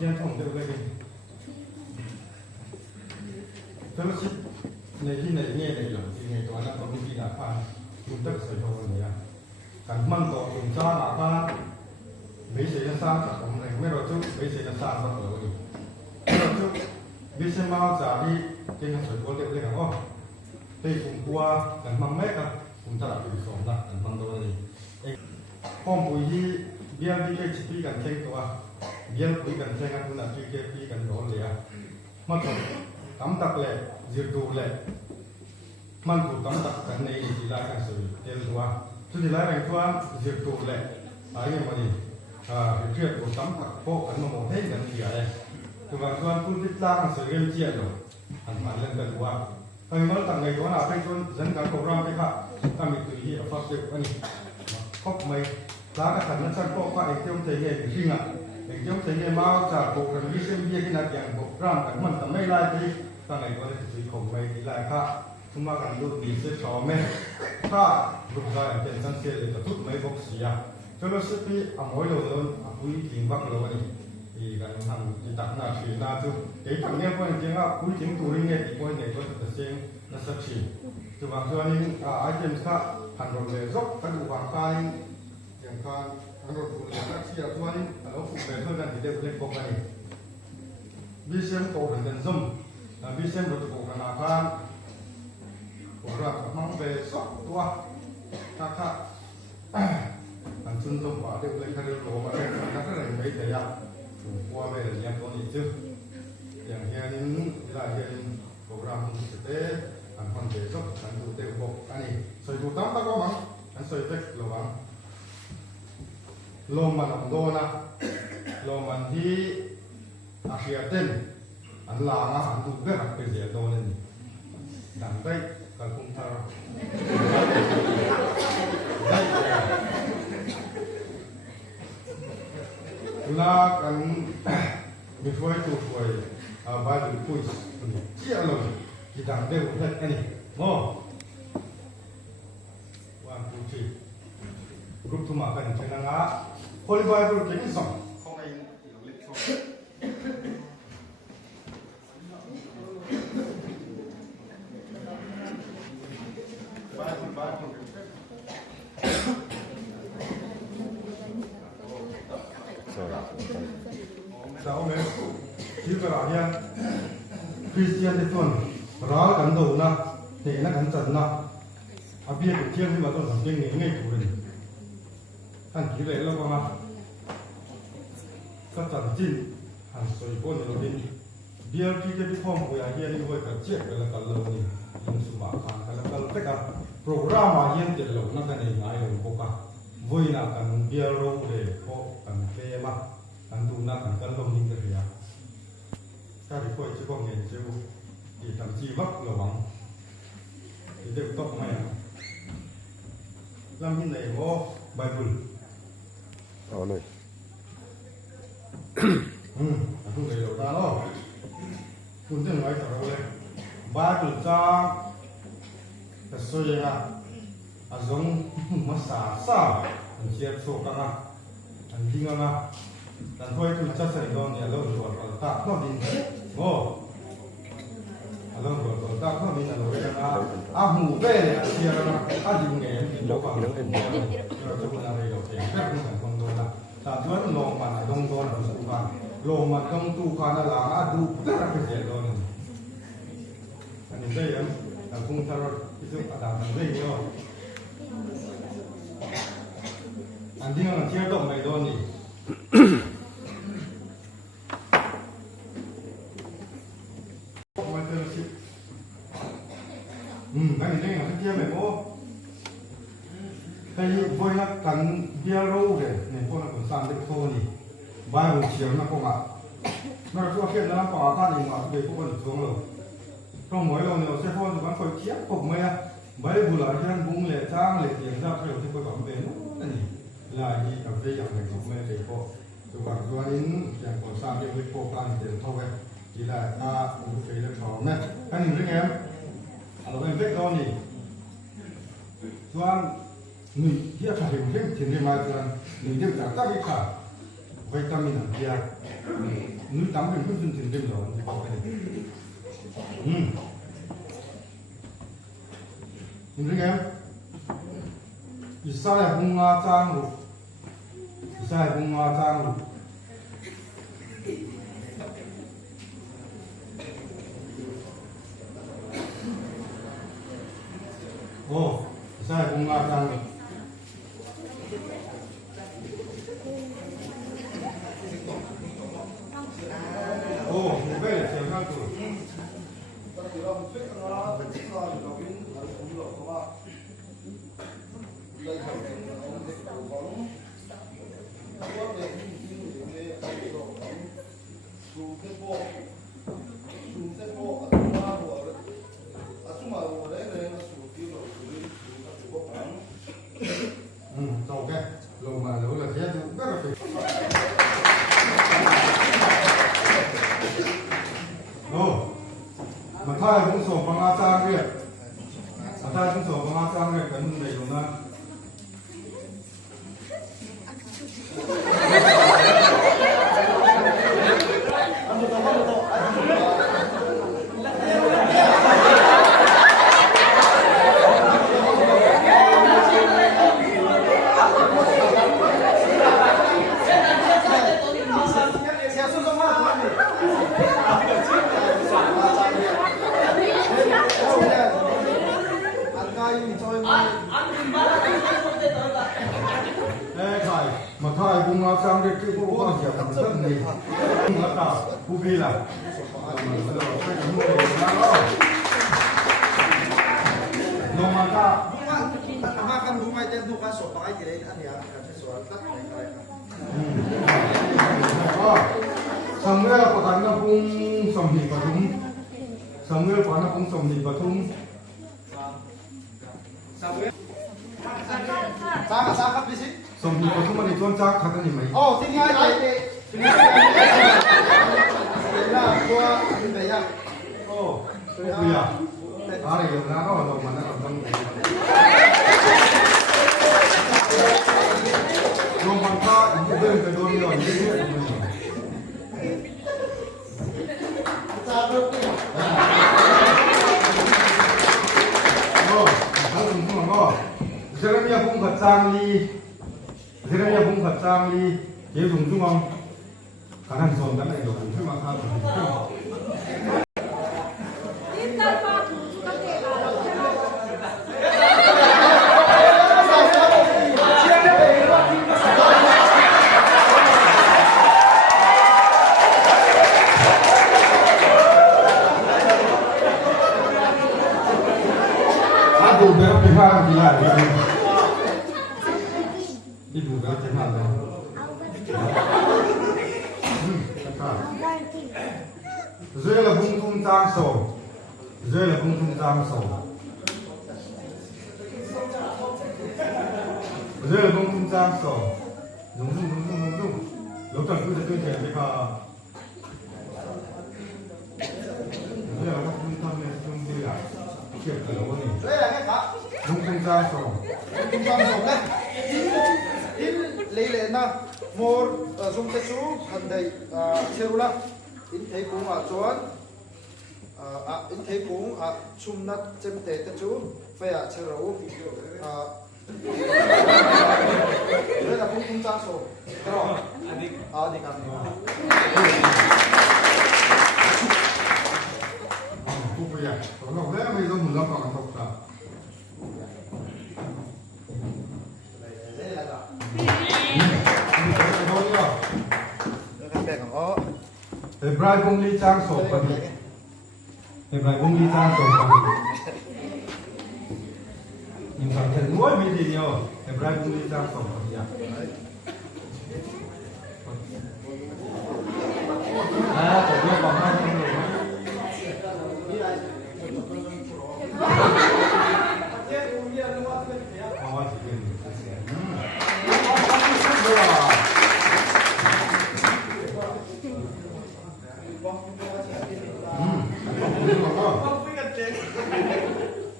thiên thông đều cái gì fellowship này khi này nghe này rồi thì ngày đó là có cái gì đã phá chúng ta sẽ học này à cần mang tổ chúng ta là phá mấy sự nhân sang các công này mấy rồi chút mấy sự nhân sang bắt đầu đi mấy rồi chút mấy sự mau giả đi trên cái sợi bố đều cái nào thì cùng qua cần mang mấy cái chúng ta là bị sống ra cần mang đồ này phong bùi hi biên đi cái chỉ cần chơiตัวbiên bùi cần chơi cái là cái cần đóเลยอ่ะมันถูกตำตักเลยยืดดูเลยมันถูกตำตักกันในที่ไล่กันสุดเดียวตัวสุดที่ไล่กันตัวยืดดูเลยอะไรอย่างนี้เพื่อนถูกตำตักโป๊ะกันมาหมดให้กันเสียเลยคือบางส่วนผู้ที่ล่างสุดเรียนเจียดหันมาเรื่องกันตัวไอ้เมื่อตั้งในตัวน่ะเป็นคนสังกัดโปรแกรมไปค่ะตั้งมีตัวที่ฟังเสียงอันนี้ครบไหมร้านอาหารนั้นฉันก็ว่าเอกเจ้าใจเย็นจริงอ่ะเอกเจ้าใจเย็นมาจากโปรแกรมวิเศษเยี่ยขนาดอย่างโปรแกรมกันมันทำไม่ไล่ไปตั้งในตัวเลยสุดของไม่ไล่ค่ะทุกมากันดูดีเสียชอแม่ถ้าลูกชายเป็นสังเกตเลยแต่ทุกไม่บอกเสียจนเราสิปีอ่ะมวยเราเดินอ่ะคุยจริงบักเราเนี่ยที่กันทำที่ตักหน้าชีหน้าจุดเดี๋ยวทางเนี้ยพวกจริงอ่ะคุยจริงตัวนี้อีกคนเนี่ยก็จะเสียงนักสักชีจุดบางส่วนนี้ไอเทมส์ค่ะหันรถเลยรถกระดูกวางกายอย่างการหันรถถูกเลยนักเชียร์ส่วนนี้เราฝึกไปเพื่อกันที่เด็กเล่นบอกกันวิเศษโตหันกันซุ่มวิเศษรถถูกกันอาคารผมรับมั่งไปสองตัวค่ะอันซุ่มซุ่มป่าเด็กเล่นคาร์ดิโลมาเล่นนักเล่นไม่แต่ยากถูกว่าไปเรียนตัวนี้จึ๊อย่างเงี้ยนี้เวลาเรียนโปรแกรมสเตย์อันคอนเทนต์อันดูเตะบกอันนี้ใส่ดูตั้งตะก้อมั้งอันใส่เทคระวังลมมันโดนนะลมมันที่อาเซียเต้นอันลางอันดูเกิดเป็นเสียโดนนี่ดังไปกับคุณทาร์เวลากันมีช่วยตัวช่วยบายดูคุยเชี่ยเลยที่ดังเร็วเล็กนี่โง่วางดูชีกรุ๊ปทุ่มกันใช่ไหมล่ะฮอลลีวูดกรุ๊ปที่สองของไอ้เล็กสองบายสาวเนี่ยที่กระไรเนี่ยคริสเตียนที่ส่วนร้านกันดูนะเห็นนักกันจัดนะอาเบียร์เที่ยงที่มาต้นสังเกตเงี้ยง่ายกูเลยท่านคิดเลยแล้วก็มาก็จัดจริงหันสวยก้นเราเป็นเบียร์ที่จะพี่พ่อคุยอาเฮียนี่ไว้กับเจี๊ยบแล้วกันเราเนี่ยยิงสุมาคันกันแล้วก็แต่กับโปรแกรมมาเยี่ยมเจริญนักกันเองไงเราพวกกันวิ่งนักกันเบียร์โรงเลยพวกกันเฟมากันดูนักกันลงยิงกันเลยถ้าที่คุยจะก็เงี้ยจะที่ทำจีวักระวังที่เด็กตกไหมลำที่ไหนโอ้ไบเบิลเอาเลยคุณเลยเราตาล้อคุณจะหน่อยต่อเราเลยไบเบิลจ้าแต่ส่วนใหญ่อาจงมาสาสาอันเชียร์โซกันนะอันดิ้งนะแต่คุยคุณจะใส่ดอนเนี่ยเราดูว่าตาเราดิ้งโอ้เราดูว่าตาเราดิ้งเราเลยนะหูเป้เนี่ยเชียร์นะดิ้งเงี้ยดิ้งโลกเราจะพูดอะไรเราเองแค่คุณสังคมโดนนะแต่ส่วนลงมันต้องโดนเราสังคมลงมันต้องตู้คานาลาดูแต่เราเป็นเสียโดนอันนี้ได้ยังแต่คุณถ้าเราที่สุดอาจารย์ได้เยอะอันที่เราเชื่อต้องไม่โดนนี่cái này là cái kia mày bố cái voi nó cắn bia râu để này con nó còn sang được thôi nhỉ ba một chiều nó không ạ nó là cho kiện nó có ta thì mà về cũng còn xuống rồi trong mỗi lần nhiều xe phone thì vẫn phải chiếc cục mày à mấy vừa lại chân bung lệ trang lệ tiền ra chiều thì coi còn về nó này là gì cà phê dạng này cục mày thì cô từ khoảng qua đến dạng còn sang được với cô can tiền thôi chỉ là ta cũng phải là khó này cái này với emเราเป็นเด็กตอนนี้ส่วนหนึ่งที่จะทำให้เห็นที่มาส่วนหนึ่งที่จะตั้งใจ vitamin ăn kia núi tắm mình cũng xin xin thêm rồi thì bảo cái này nhìn thấy em Isai bunga trang lu Isai bunga trang lu oh Isai bunga trang lu oh mungkin siapa tu ok rồi mà nếu là thế thì cũng rất là phải mà thay cũng sổ bằng a trang kia mà thay cũng sổ bằng a trang kia cần đầy đủ na mà thay cũng ngó sang cái cũng có nhiều cảm giác này ngó cả khu vi là nông mà cả makan rumah itu bukan soto aja jadi kan ya sesuatu sambil petanda pun somni patung sambil petanda pun somni patung Sama sama di sini. Somni patung mana tuan cak kata ni mai. Oh, tinggal aja. Nah, gua ini ya. Oh, ya. Ada yang nak orang mana orang. Rumah kau itu kedua ni orang ini. Jeremia cũng thật trang đi, Jeremia cũng thật trang đi, chế dùng chung không? Khả năng dồn cái này rồi, chứ mà sao được? Aduh, berapa pihak gila ini? Ibu berapa pihak? Rồi là bung thung trang sổ, rồi là bung thung trang sổ, rồi là bung thung trang sổ, đúng. Lúc trước tôi chơi với cả, rồi là các bung thung này thung đi lại. Đây là cái cả. Đúng không ra sổ. Đúng không sổ đấy. In lấy lệ na. More dùng cái chú hành đầy theo là. In thấy cũng ở chuan. In thấy cũng chung nát chém tệ cái chú. Phải ở theo rồi. Đây là cũng không ra sổ. Rồi. Đi cầm. Bây giờ mình dùng một lần còn học cả. Hebrai bung ly trang sổ phần. Hebrai bung ly trang sổ phần. Nhưng mà thật nuôi vì gì nhiều. Hebrai bung ly trang sổ phần gì à? Có biết bằng hai không rồi.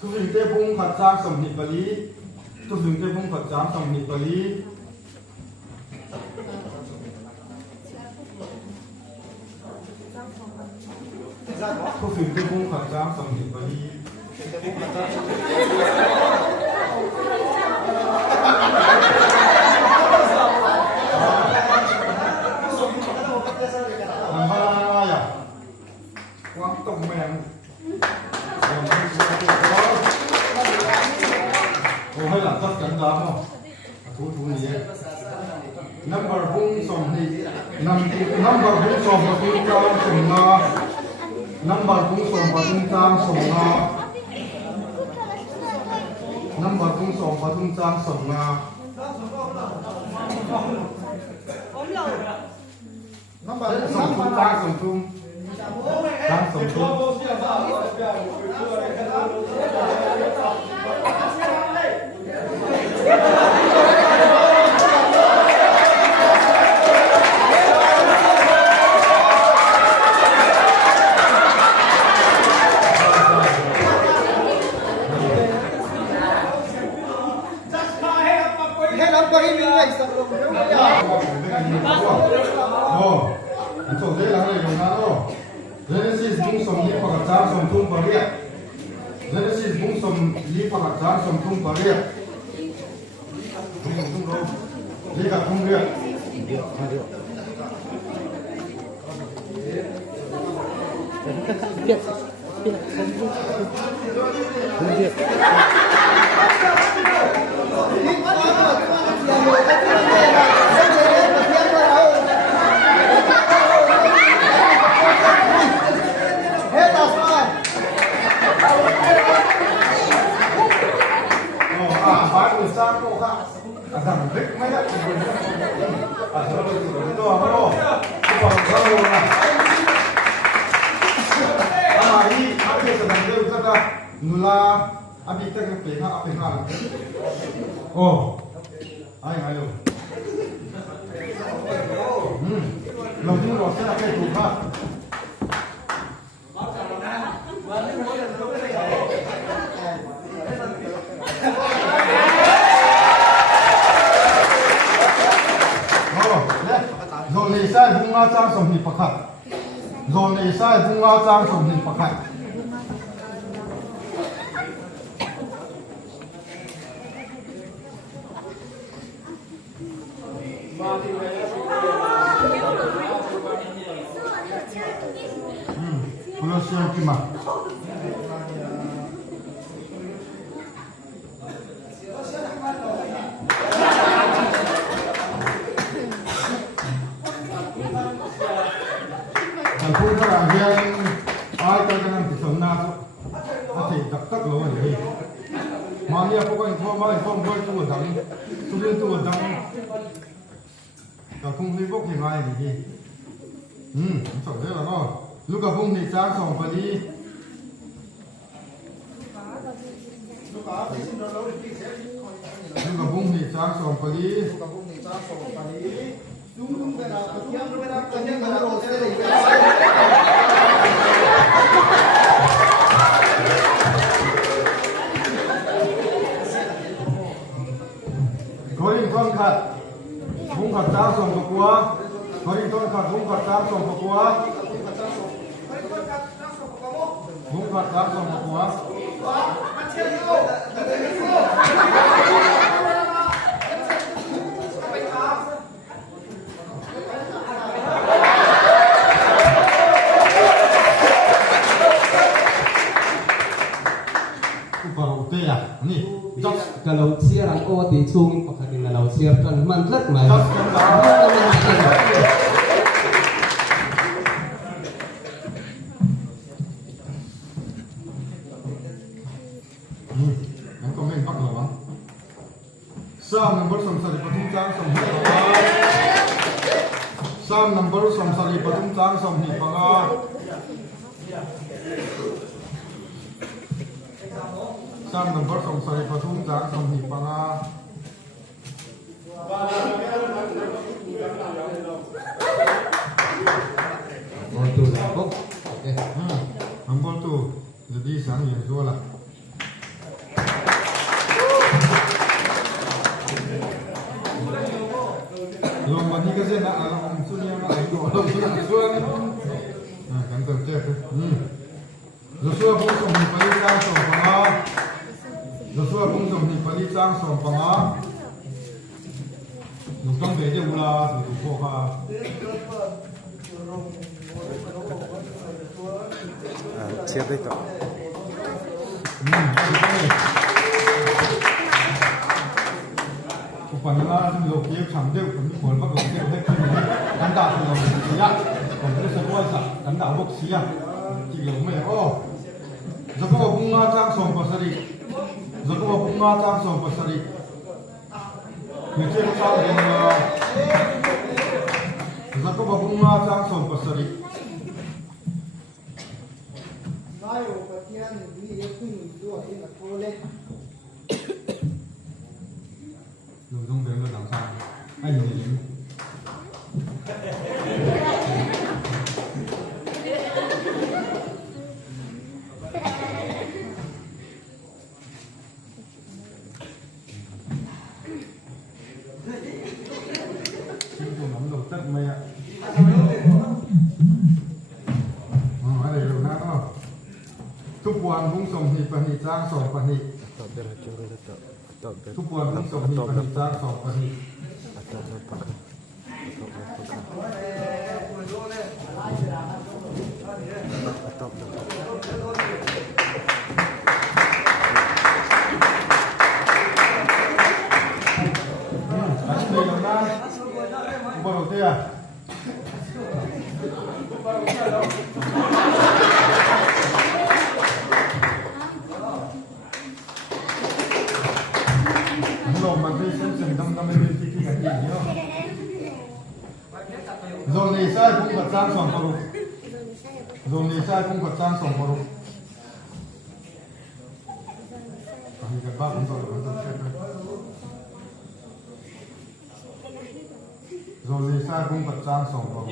Thu hình tê bung Phật giang sầm nhị bali, thu hình tê bung Phật giang sầm nhị bali. có phim cái cũng phải dám xong thì phải đi làm ba à quăng tổng mèn ồ hay là tất cả đó không thú gì vậy number bốn sòng thì number bốn sòng và tung trang sòng na number bốn sòng và tung trang sòng na number bốn sòng và tung trang sòng na number sòng tung trang sòng tung trang sòng tung anh chọn dễ lắm này đồng nào đâu Genesis bung som li pakachar som tung pariya Genesis bung som li pakachar som tung pariya tung ro li ka tung riya sang cô khác rằng thích mấy đấy rồi đó đó còn đâu là đi ăn cái gì đang đưa ra nula abi tak yang pehak oh ai ayo lòng tin rồi sẽ cái thủ pháp rồi này sai bung la trang sòng hỉ pakhat rồi này sai bung la trang sòng hỉ pakhat Colosium kima Pun sekarang yang ai terkenal di sana masih tak loh ini. Mania pokoknya inform tu dang, sudah tu dang. Kapung ni pok yang lain ini. Sampai lah no. Lu kapung ni sang song padi. Lu kapung ni sang song padi. Korinton kat, bung kat tam som pakua. Korinton kat bung kat tam som pakua. Bung kat tam som pakua. Kalau siaran oh di sung pakatin na law siaran manlat mai. Ang komen pak lawa. Sam number samsari patung chang samhi panga. Sam number samsari patung chang samhi panga. Sam number samsari patung chang samhi panga. Itu lapok. Oke. Number tu jadi sang yang jual lah. Lomba ni kasi na alam kung sino yung mga ito. Alam ko na jual ni. Kantor Joshua pung som ni pali sang som panga Joshua pung som ni pali sang som panga lung tong be de ula tu ko ka chia đây to ku pan la lo ki cham de ku ni bol ba ko de he kan da ku lo ya ko de se ko sa kan da bok si ya ji lo me o zako bung nga chang som pasari zako bung nga chang som pasari me che sa de na zako bung nga chang som pasari Nayo patian ni yakun dua ina kole lung tong be lo dang sa ai ni ni tất mẹ ở đây rồi nèทุกวันพุ่งส่งหีบปณิจ้างส่งปณิทุกวันพุ่งส่งหีบปณิจ้างส่งปณิbaru dia belum mati sen dam dam ini tiki kaki ni zon ni saya pun kacang song baru zon ni saya pun kacang song baru kami kerja untuk rồi thì sai cũng vật trang sòng vào.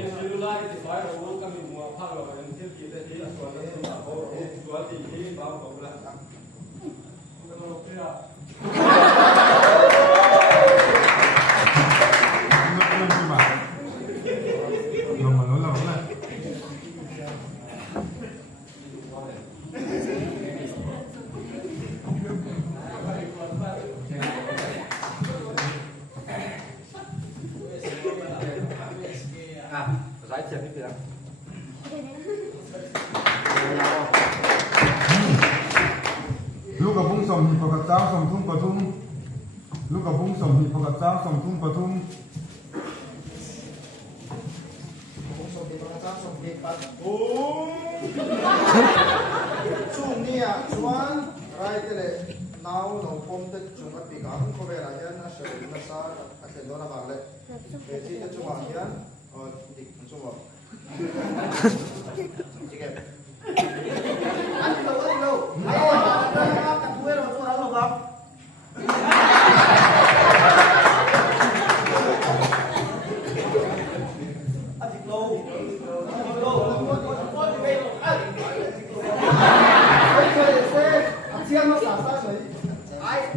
Lúc gặp bung sầm thì có cả trang sầm thung cả thung. Lúc gặp bung sầm thì có cả trang sầm thung cả thung. chung ni a chuan rai te le nau no pom te chung a pi ga hung ko ve la hian a shel na sa a tle do na bang le e chi te chung a hian dik chung wa chi ke anh lo ai lo ai ka tu ero chu lo ba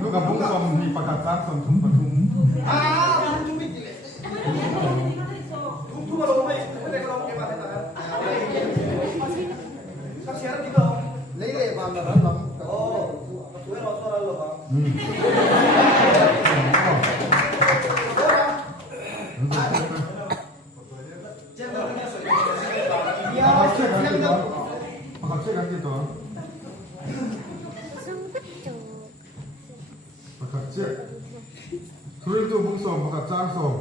Lúc gặp bung sầm thì có cả trang sầm thung cả thung. lấy lệ vào là lắm chuối nó cho nó lộc Kuri tu bung som, pakat trang som.